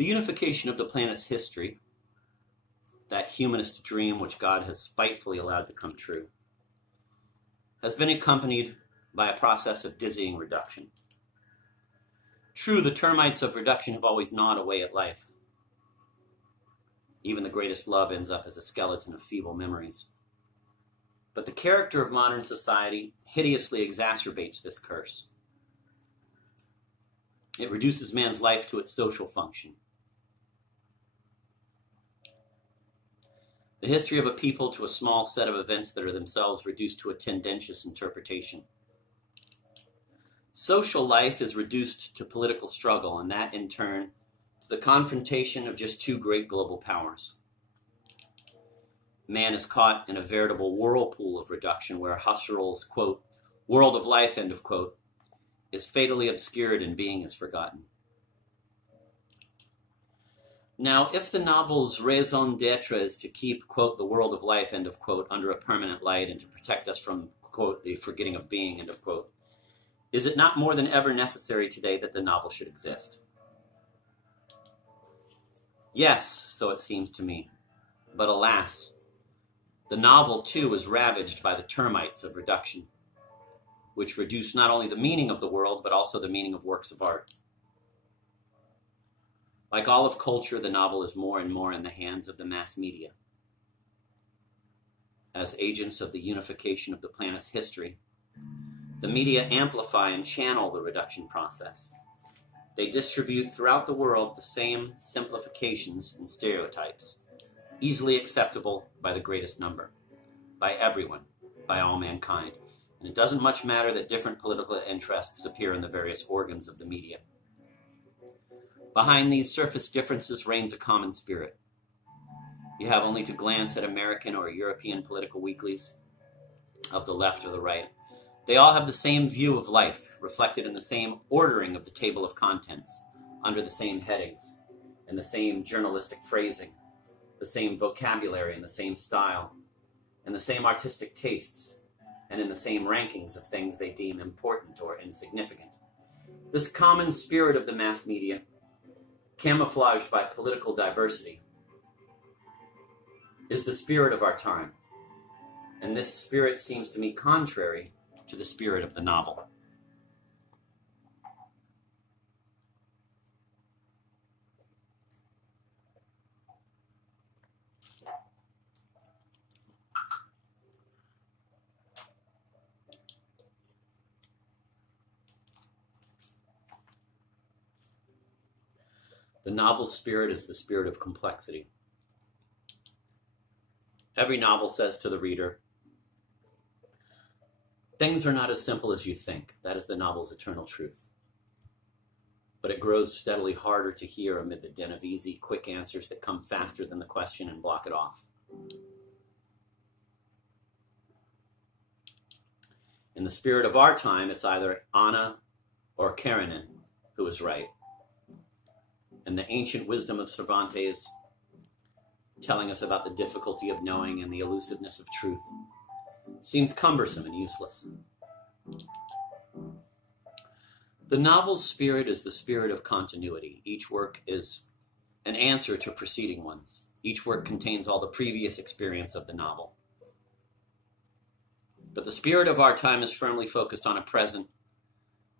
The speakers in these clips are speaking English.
The unification of the planet's history, that humanist dream which God has spitefully allowed to come true, has been accompanied by a process of dizzying reduction. True, the termites of reduction have always gnawed away at life. Even the greatest love ends up as a skeleton of feeble memories. But the character of modern society hideously exacerbates this curse. It reduces man's life to its social function. The history of a people to a small set of events that are themselves reduced to a tendentious interpretation. Social life is reduced to political struggle, and that in turn to the confrontation of just two great global powers. Man is caught in a veritable whirlpool of reduction where Husserl's, quote, world of life, end of quote, is fatally obscured and being is forgotten. Now, if the novel's raison d'etre is to keep, quote, the world of life, end of quote, under a permanent light and to protect us from, quote, the forgetting of being, end of quote, is it not more than ever necessary today that the novel should exist? Yes, so it seems to me. But alas, the novel, too, is ravaged by the termites of reduction, which reduce not only the meaning of the world, but also the meaning of works of art. Like all of culture, the novel is more and more in the hands of the mass media. As agents of the unification of the planet's history, the media amplify and channel the reduction process. They distribute throughout the world the same simplifications and stereotypes, easily acceptable by the greatest number, by everyone, by all mankind. And it doesn't much matter that different political interests appear in the various organs of the media. Behind these surface differences reigns a common spirit. You have only to glance at American or European political weeklies of the left or the right. They all have the same view of life, reflected in the same ordering of the table of contents, under the same headings, and the same journalistic phrasing, the same vocabulary and the same style, and the same artistic tastes, and in the same rankings of things they deem important or insignificant. This common spirit of the mass media, camouflaged by political diversity, is the spirit of our time. And this spirit seems to me contrary to the spirit of the novel. The novel's spirit is the spirit of complexity. Every novel says to the reader, things are not as simple as you think. That is the novel's eternal truth. But it grows steadily harder to hear amid the din of easy, quick answers that come faster than the question and block it off. In the spirit of our time, it's either Anna or Karenin who is right. And the ancient wisdom of Cervantes, telling us about the difficulty of knowing and the elusiveness of truth, seems cumbersome and useless. The novel's spirit is the spirit of continuity. Each work is an answer to preceding ones. Each work contains all the previous experience of the novel. But the spirit of our time is firmly focused on a present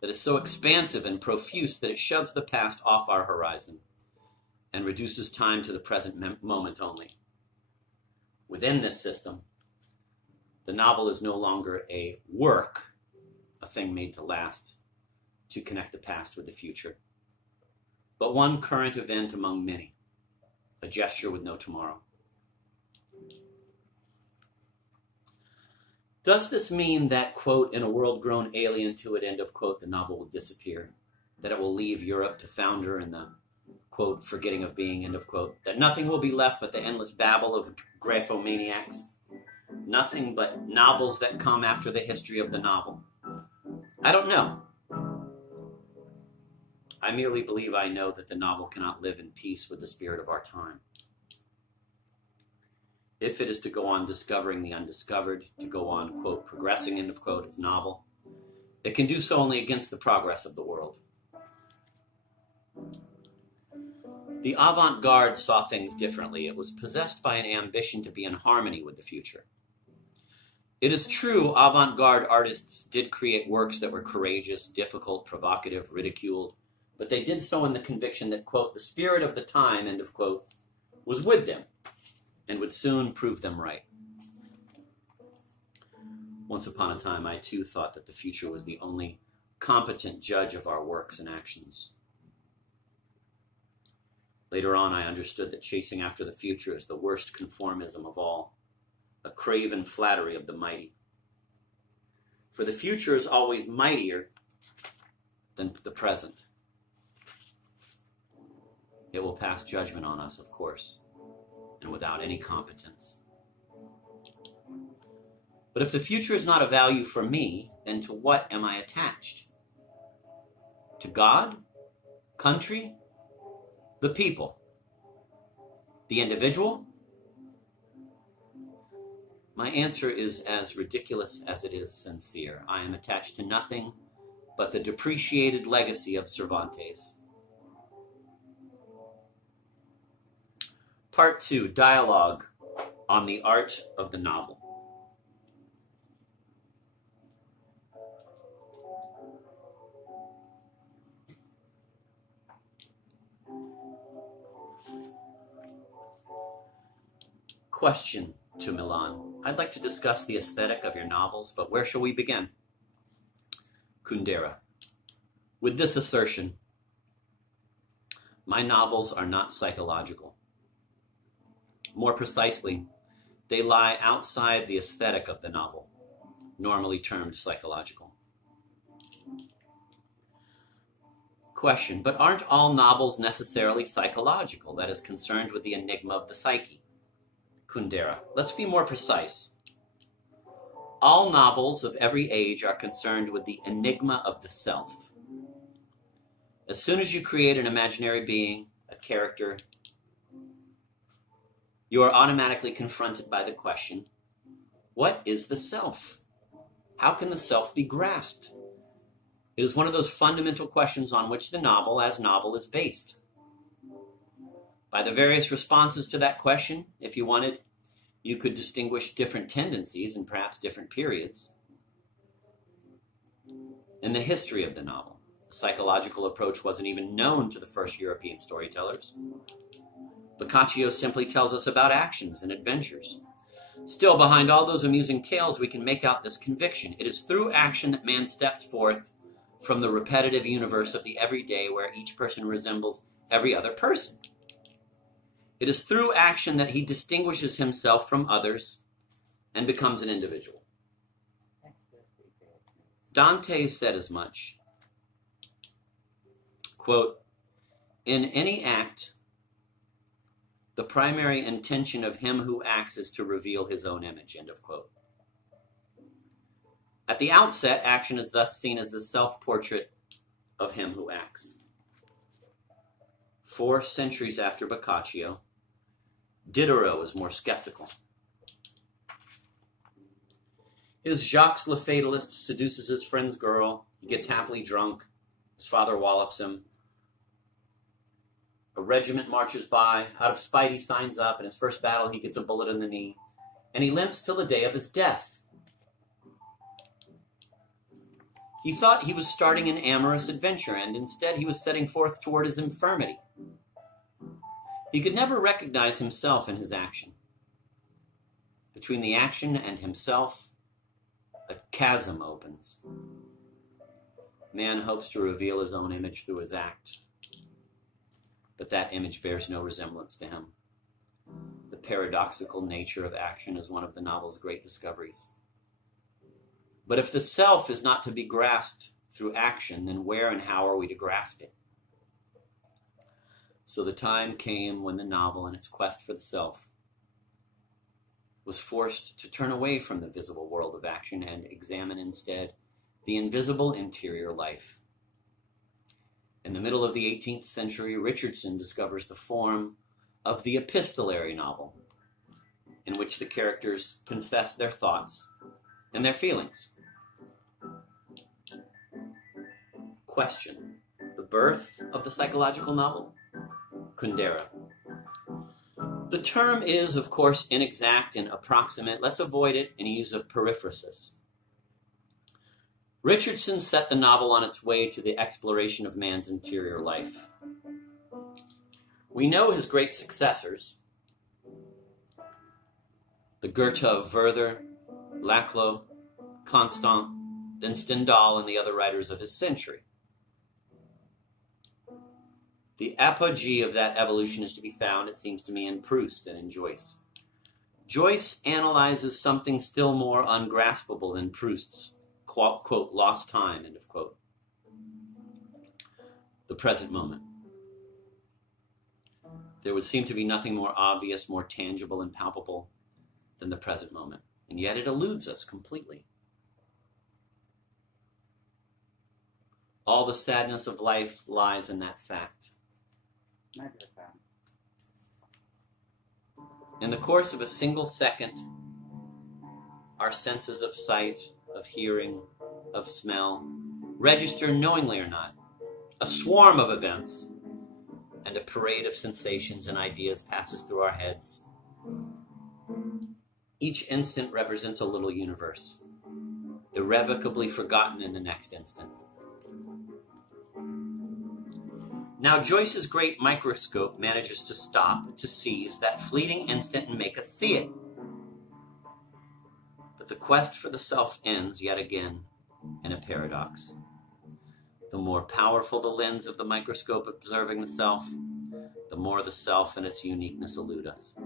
that is so expansive and profuse that it shoves the past off our horizon and reduces time to the present moment only. Within this system, the novel is no longer a work, a thing made to last, to connect the past with the future, but one current event among many, a gesture with no tomorrow. Does this mean that, quote, in a world grown alien to it, end of quote, the novel will disappear? That it will leave Europe to founder in the, quote, forgetting of being, end of quote? That nothing will be left but the endless babble of graphomaniacs? Nothing but novels that come after the history of the novel? I don't know. I merely believe I know that the novel cannot live in peace with the spirit of our time. If it is to go on discovering the undiscovered, to go on, quote, progressing, end of quote, its novel, it can do so only against the progress of the world. The avant-garde saw things differently. It was possessed by an ambition to be in harmony with the future. It is true, avant-garde artists did create works that were courageous, difficult, provocative, ridiculed, but they did so in the conviction that, quote, the spirit of the time, end of quote, was with them and would soon prove them right. Once upon a time, I too thought that the future was the only competent judge of our works and actions. Later on, I understood that chasing after the future is the worst conformism of all, a craven flattery of the mighty. For the future is always mightier than the present. It will pass judgment on us, of course, and without any competence. But if the future is not of value for me, then to what am I attached? To God? Country? The people? The individual? My answer is as ridiculous as it is sincere. I am attached to nothing but the depreciated legacy of Cervantes. Part 2, Dialogue on the Art of the Novel. Question to Milan. I'd like to discuss the aesthetic of your novels, but where shall we begin? Kundera. With this assertion, my novels are not psychological. More precisely, they lie outside the aesthetic of the novel, normally termed psychological. Question, but aren't all novels necessarily psychological, that is concerned with the enigma of the psyche? Kundera. Let's be more precise. All novels of every age are concerned with the enigma of the self. As soon as you create an imaginary being, a character, you are automatically confronted by the question, what is the self? How can the self be grasped? It is one of those fundamental questions on which the novel as novel is based. By the various responses to that question, if you wanted, you could distinguish different tendencies and perhaps different periods. In the history of the novel, the psychological approach wasn't even known to the first European storytellers. Boccaccio simply tells us about actions and adventures. Still, behind all those amusing tales, we can make out this conviction. It is through action that man steps forth from the repetitive universe of the everyday where each person resembles every other person. It is through action that he distinguishes himself from others and becomes an individual. Dante said as much. Quote, in any act, the primary intention of him who acts is to reveal his own image, end of quote. At the outset, action is thus seen as the self-portrait of him who acts. 4 centuries after Boccaccio, Diderot is more skeptical. His Jacques le Fatalist seduces his friend's girl. He gets happily drunk. His father wallops him. A regiment marches by. Out of spite, he signs up. In his first battle, he gets a bullet in the knee. And he limps till the day of his death. He thought he was starting an amorous adventure, and instead he was setting forth toward his infirmity. He could never recognize himself in his action. Between the action and himself, a chasm opens. Man hopes to reveal his own image through his act, but that image bears no resemblance to him. The paradoxical nature of action is one of the novel's great discoveries. But if the self is not to be grasped through action, then where and how are we to grasp it? So the time came when the novel, in its quest for the self, was forced to turn away from the visible world of action and examine instead the invisible interior life. In the middle of the 18th century, Richardson discovers the form of the epistolary novel, in which the characters confess their thoughts and their feelings. Question: the birth of the psychological novel? Kundera. The term is, of course, inexact and approximate. Let's avoid it and use a periphrasis. Richardson set the novel on its way to the exploration of man's interior life. We know his great successors, the Goethe of Werther, Laclos, Constant, then Stendhal and the other writers of his century. The apogee of that evolution is to be found, it seems to me, in Proust and in Joyce. Joyce analyzes something still more ungraspable than Proust's, quote, lost time, end of quote. The present moment. There would seem to be nothing more obvious, more tangible and palpable than the present moment. And yet it eludes us completely. All the sadness of life lies in that fact. In the course of a single second, our senses of sight, of hearing, of smell, register knowingly or not, a swarm of events, and a parade of sensations and ideas passes through our heads. Each instant represents a little universe, irrevocably forgotten in the next instant. Now, Joyce's great microscope manages to stop, to seize that fleeting instant and make us see it. But the quest for the self ends yet again in a paradox. The more powerful the lens of the microscope observing the self, the more the self and its uniqueness elude us.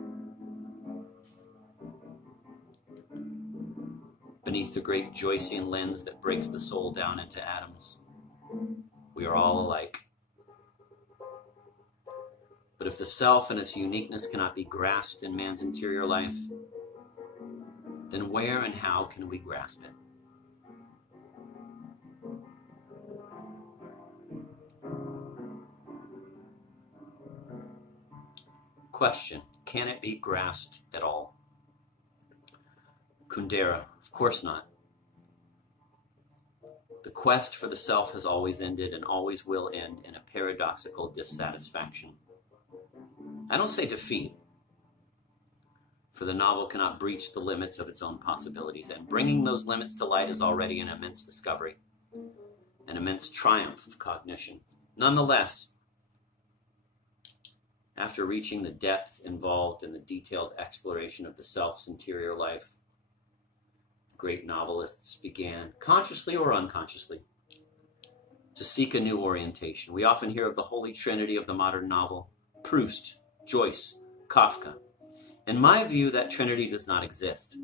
Beneath the great Joycean lens that breaks the soul down into atoms, we are all alike. But if the self and its uniqueness cannot be grasped in man's interior life, then where and how can we grasp it? Question: can it be grasped at all? Kundera: of course not. The quest for the self has always ended and always will end in a paradoxical dissatisfaction. I don't say defeat, for the novel cannot breach the limits of its own possibilities, and bringing those limits to light is already an immense discovery, an immense triumph of cognition. Nonetheless, after reaching the depth involved in the detailed exploration of the self's interior life, great novelists began, consciously or unconsciously, to seek a new orientation. We often hear of the holy trinity of the modern novel: Proust, Joyce, Kafka. In my view, that trinity does not exist.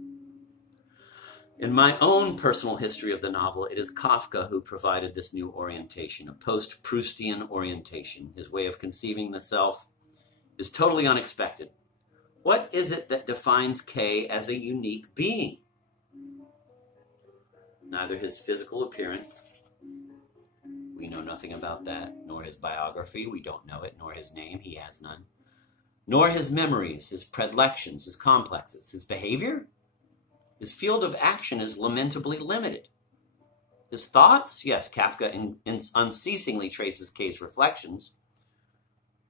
In my own personal history of the novel, it is Kafka who provided this new orientation, a post-Proustian orientation. His way of conceiving the self is totally unexpected. What is it that defines K as a unique being? Neither his physical appearance, we know nothing about that, nor his biography, we don't know it, nor his name, he has none, nor his memories, his predilections, his complexes, his behavior. His field of action is lamentably limited. His thoughts, yes, Kafka unceasingly traces K's reflections,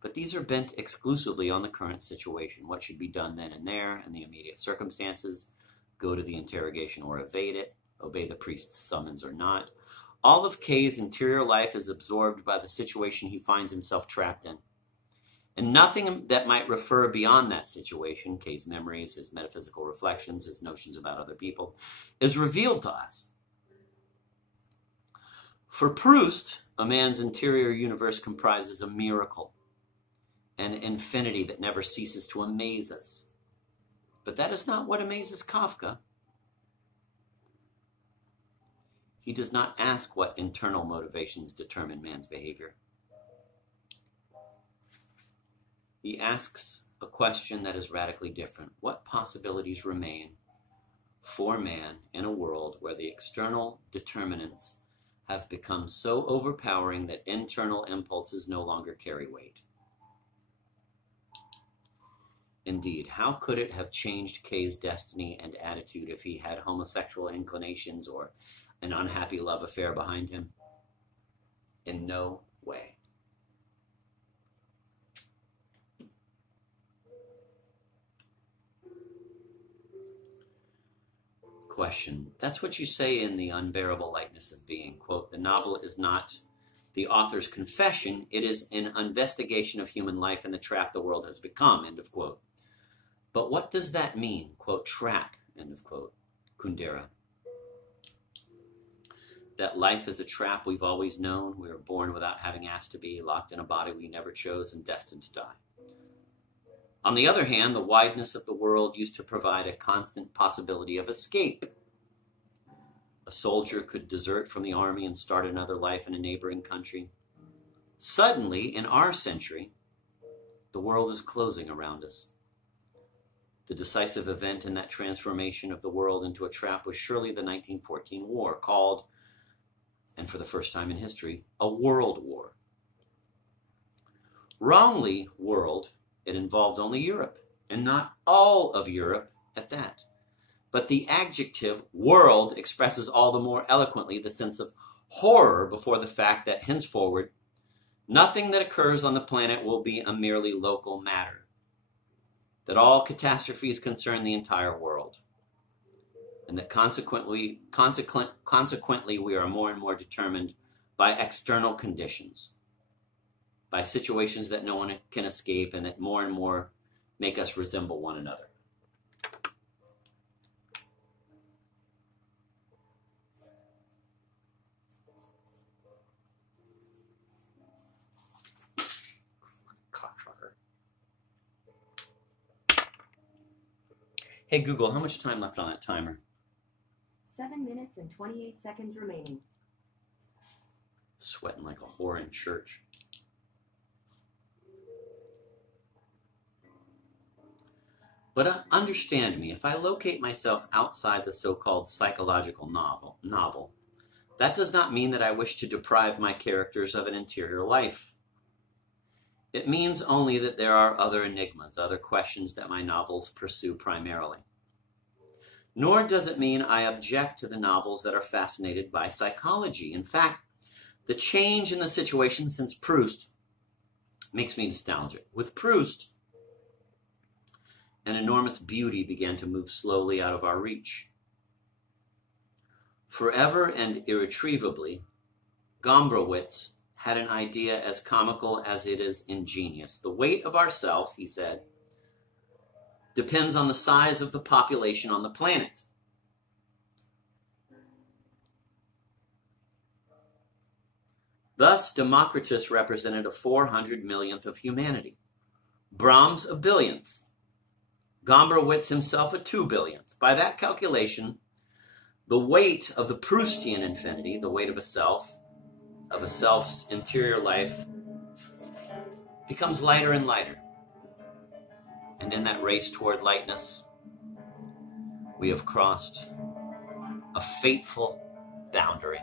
but these are bent exclusively on the current situation. What should be done then and there in the immediate circumstances? Go to the interrogation or evade it? Obey the priest's summons or not? All of K's interior life is absorbed by the situation he finds himself trapped in. And nothing that might refer beyond that situation, K's memories, his metaphysical reflections, his notions about other people, is revealed to us. For Proust, a man's interior universe comprises a miracle, an infinity that never ceases to amaze us. But that is not what amazes Kafka. He does not ask what internal motivations determine man's behavior. He asks a question that is radically different. What possibilities remain for man in a world where the external determinants have become so overpowering that internal impulses no longer carry weight? Indeed, how could it have changed K's destiny and attitude if he had homosexual inclinations or an unhappy love affair behind him? In no way. question. That's what you say in The Unbearable Lightness of Being. Quote, the novel is not the author's confession, it is an investigation of human life and the trap the world has become, end of quote. But what does that mean? Quote, trap, end of quote. Kundera. That life is a trap we've always known. We were born without having asked to be, locked in a body we never chose and destined to die. On the other hand, the wideness of the world used to provide a constant possibility of escape. A soldier could desert from the army and start another life in a neighboring country. Suddenly, in our century, the world is closing around us. The decisive event in that transformation of the world into a trap was surely the 1914 war, called, and for the first time in history, a world war. Wrongly, world, it involved only Europe, and not all of Europe at that. But the adjective world expresses all the more eloquently the sense of horror before the fact that henceforward, nothing that occurs on the planet will be a merely local matter. That all catastrophes concern the entire world. And that consequently we are more and more determined by external conditions, by situations that no one can escape and that more and more make us resemble one another. Hey Google, how much time left on that timer? 7 minutes and 28 seconds remaining. Sweating like a whore in church. But understand me, if I locate myself outside the so-called psychological novel, that does not mean that I wish to deprive my characters of an interior life. It means only that there are other enigmas, other questions that my novels pursue primarily. Nor does it mean I object to the novels that are fascinated by psychology. In fact, the change in the situation since Proust makes me nostalgic. With Proust, an enormous beauty began to move slowly out of our reach. Forever and irretrievably, Gombrowicz had an idea as comical as it is ingenious. The weight of ourself, he said, depends on the size of the population on the planet. Thus, Democritus represented a 400 millionth of humanity, Brahms a billionth, Gombrowicz himself a 2 billionth. By that calculation, the weight of the Proustian infinity, the weight of a self's interior life, becomes lighter and lighter. And in that race toward lightness, we have crossed a fateful boundary.